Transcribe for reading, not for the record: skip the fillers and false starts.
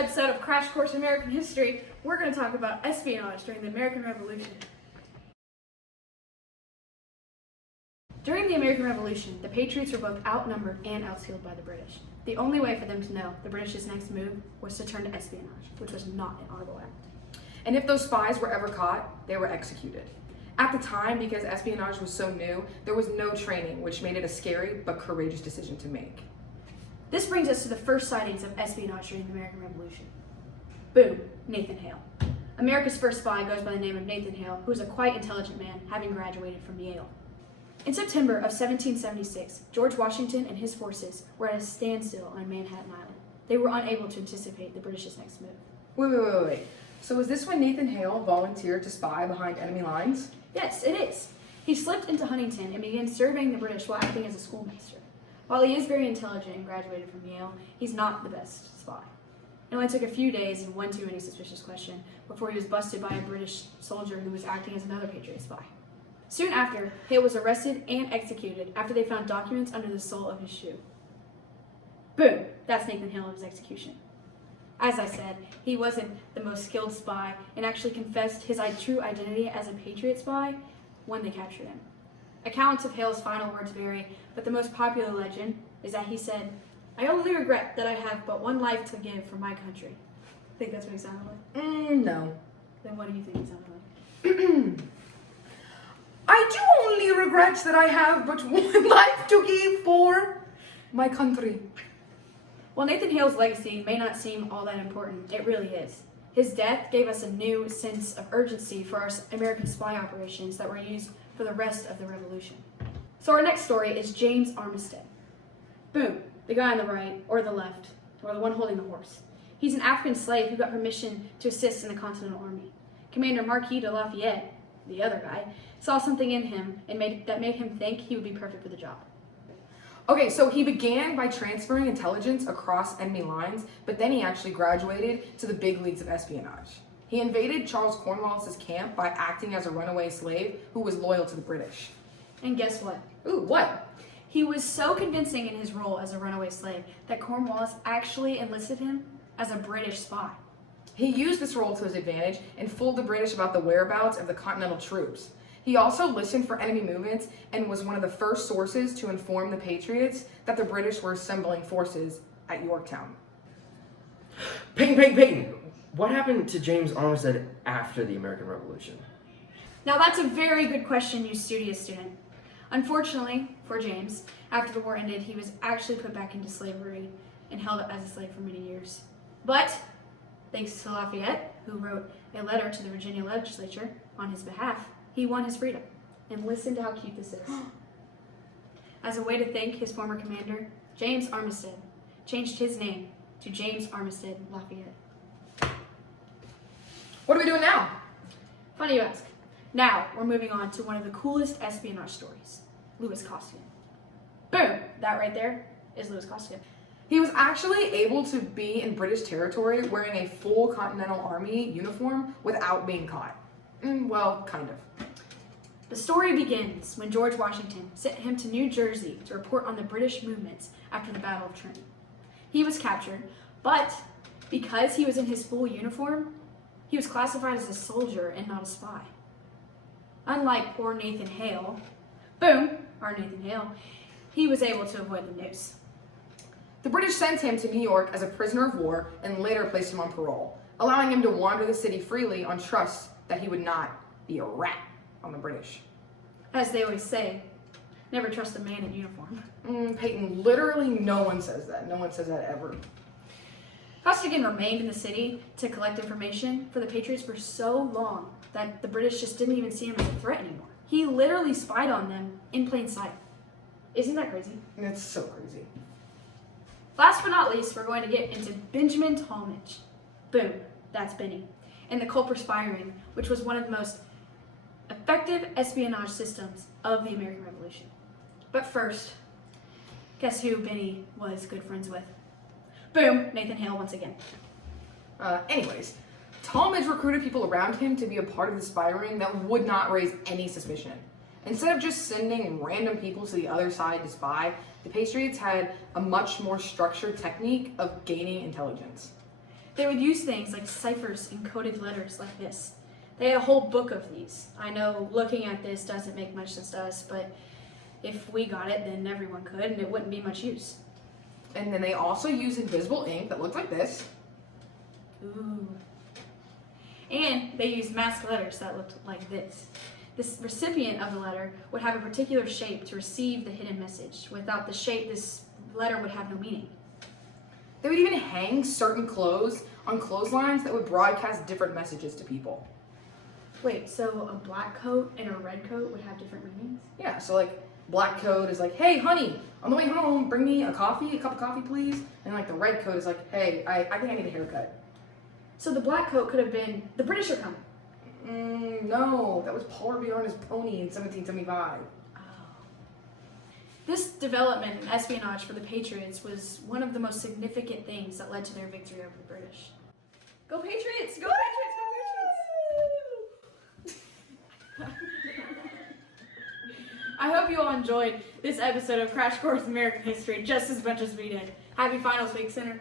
episode of Crash Course American History, we're going to talk about espionage during the American Revolution. During the American Revolution, the Patriots were both outnumbered and outskilled by the British. The only way for them to know the British's next move was to turn to espionage, which was not an honorable act. And if those spies were ever caught, they were executed. At the time, because espionage was so new, there was no training, which made it a scary but courageous decision to make. This brings us to the first sightings of espionage during the American Revolution. Boom, Nathan Hale. America's first spy goes by the name of Nathan Hale, who is a quite intelligent man, having graduated from Yale. In September of 1776, George Washington and his forces were at a standstill on Manhattan Island. They were unable to anticipate the British's next move. Wait. So was this when Nathan Hale volunteered to spy behind enemy lines? Yes, it is. He slipped into Huntington and began surveying the British while acting as a schoolmaster. While he is very intelligent and graduated from Yale, he's not the best spy. It only took a few days and one too many suspicious question before he was busted by a British soldier who was acting as another Patriot spy. Soon after, Hale was arrested and executed after they found documents under the sole of his shoe. Boom! That's Nathan Hale and his execution. As I said, he wasn't the most skilled spy and actually confessed his true identity as a Patriot spy when they captured him. Accounts of Hale's final words vary, but the most popular legend is that he said, "I only regret that I have but one life to give for my country." Think that's what he sounded like? No. Then what do you think he sounded like? I do only regret that I have but one life to give for my country. While Nathan Hale's legacy may not seem all that important, it really is. His death gave us a new sense of urgency for our American spy operations that were used for the rest of the Revolution. So our next story is James Armistead. Boom, the guy on the right, or the left, or the one holding the horse. He's an African slave who got permission to assist in the Continental Army. Commander Marquis de Lafayette, the other guy, saw something in him and made him think he would be perfect for the job. Okay, so he began by transferring intelligence across enemy lines, but then he actually graduated to the big leagues of espionage. He invaded Charles Cornwallis's camp by acting as a runaway slave who was loyal to the British. And guess what? Ooh, what? He was so convincing in his role as a runaway slave that Cornwallis actually enlisted him as a British spy. He used this role to his advantage and fooled the British about the whereabouts of the Continental troops. He also listened for enemy movements and was one of the first sources to inform the Patriots that the British were assembling forces at Yorktown. Peyton! What happened to James Armistead after the American Revolution? Now that's a very good question, you studious student. Unfortunately for James, after the war ended, he was actually put back into slavery and held as a slave for many years. But thanks to Lafayette, who wrote a letter to the Virginia legislature on his behalf, he won his freedom. And listen to how cute this is. As a way to thank his former commander, James Armistead changed his name to James Armistead Lafayette. What are we doing now? Funny you ask. Now, we're moving on to one of the coolest espionage stories, Louis Costigan. Boom! That right there is Louis Costigan. He was actually able to be in British territory wearing a full Continental Army uniform without being caught. Well, kind of. The story begins when George Washington sent him to New Jersey to report on the British movements after the Battle of Trenton. He was captured, but because he was in his full uniform, he was classified as a soldier and not a spy. Unlike poor Nathan Hale, boom, our Nathan Hale, he was able to avoid the news. The British sent him to New York as a prisoner of war and later placed him on parole, allowing him to wander the city freely on trust that he would not be a rat on the British. As they always say, never trust a man in uniform. Peyton, literally no one says that. No one says that ever. Costigan remained in the city to collect information for the Patriots for so long that the British just didn't even see him as a threat anymore. He literally spied on them in plain sight. Isn't that crazy? It's so crazy. Last but not least, we're going to get into Benjamin Talmadge. Boom, that's Benny. And the Culper spy ring, which was one of the most effective espionage systems of the American Revolution. But first, guess who Benny was good friends with? Boom, Nathan Hale once again. Anyways, Talmadge recruited people around him to be a part of the spy ring that would not raise any suspicion. Instead of just sending random people to the other side to spy, the Patriots had a much more structured technique of gaining intelligence. They would use things like ciphers and coded letters like this. They had a whole book of these. I know looking at this doesn't make much sense to us, but if we got it, then everyone could, and it wouldn't be much use. And then they also use invisible ink that looked like this. Ooh. And they used masked letters that looked like this. This recipient of the letter would have a particular shape to receive the hidden message. Without the shape, this letter would have no meaning. They would even hang certain clothes on clotheslines that would broadcast different messages to people. Wait, so a black coat and a red coat would have different meanings? Yeah, so like black coat is like, hey honey, on the way home, bring me a cup of coffee please. And like the red coat is like, hey, I think I need a haircut. So the black coat could have been, the British are coming. No, that was Polar Bear on his pony in 1775. Oh. This development in espionage for the Patriots was one of the most significant things that led to their victory over the British. Go Patriots! Go Patriots! Go Patriots! I hope you all enjoyed this episode of Crash Course American History just as much as we did. Happy Finals Week, Center.